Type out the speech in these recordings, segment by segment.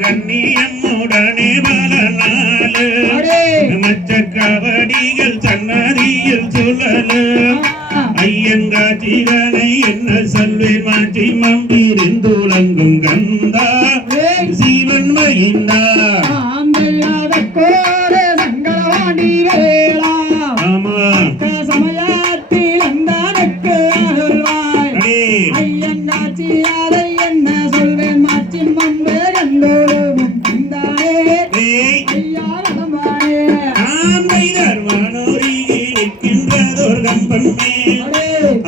கண்ணியம்முடனே பல நாள் மச்சக்கவடிகள் சன்னதியில் சுழலு ஐயங்காட்சிதனை என்ன சொல்வேன் மாற்றி மம்பிரிந்துலங்கும் கந்தா சீவன் மகிந்தா சமயத்தில் அந்தனுக்கு ஐயங்காட்சி அதை என்ன சொல்வேன் மாற்றி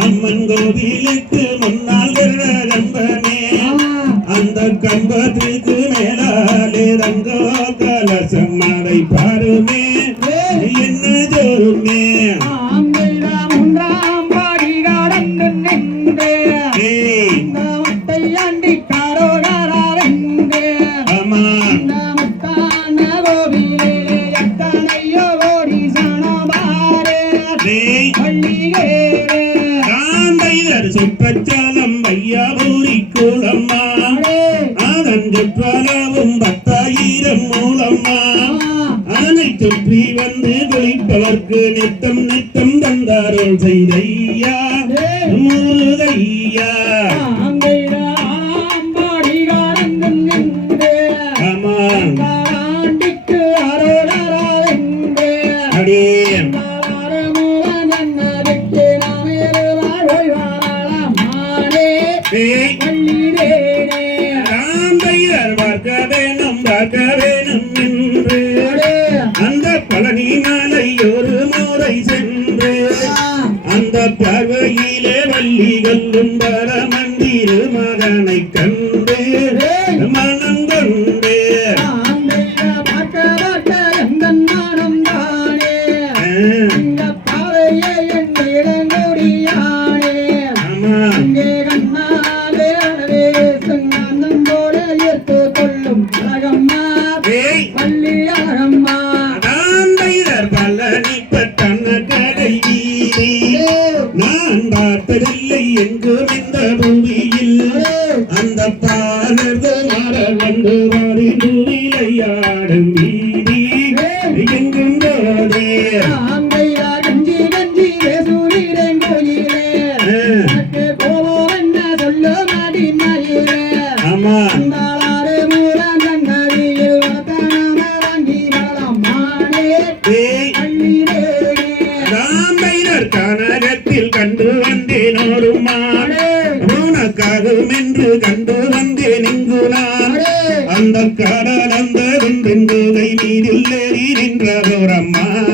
அம்மன் கோவிலுக்கு முன்னால் கம்பனே அந்த கம்பத்துக்கு மேலாலே ரங்கோ கலசம் அதை பாருமே என்ன தோருமே சுற்றச்சாலம் ஐயாபூரி கூலம்மா அதன் சுற்றளவும் 10,000 மூலம்மா அதனை சுற்றி வந்து குளிப்பவர்க்கு நித்தம் நித்தம் தந்தாரோல் செய்தையா முருகையா அந்த பழனி மலை ஒரு முறை சென்று அந்த பார்வையிலே வள்ளிகளும் பரமந்திரு மகனை கண்டு மனங்கொண்டு நான் பார்த்ததில்லை எங்கும் இந்த பூமியில் அந்த பாலர்கள் மலர் வந்து வாரி விளையாடும் வீதி எங்கும் போதே ஆமா கனகத்தில் கண்டு வந்தேன் ஒரு உனக்காகும் என்று கண்டு வந்தேன் இங்கு நான் அந்த கடல் அந்த மீதில் ஏறி நின்ற ஒரு அம்மா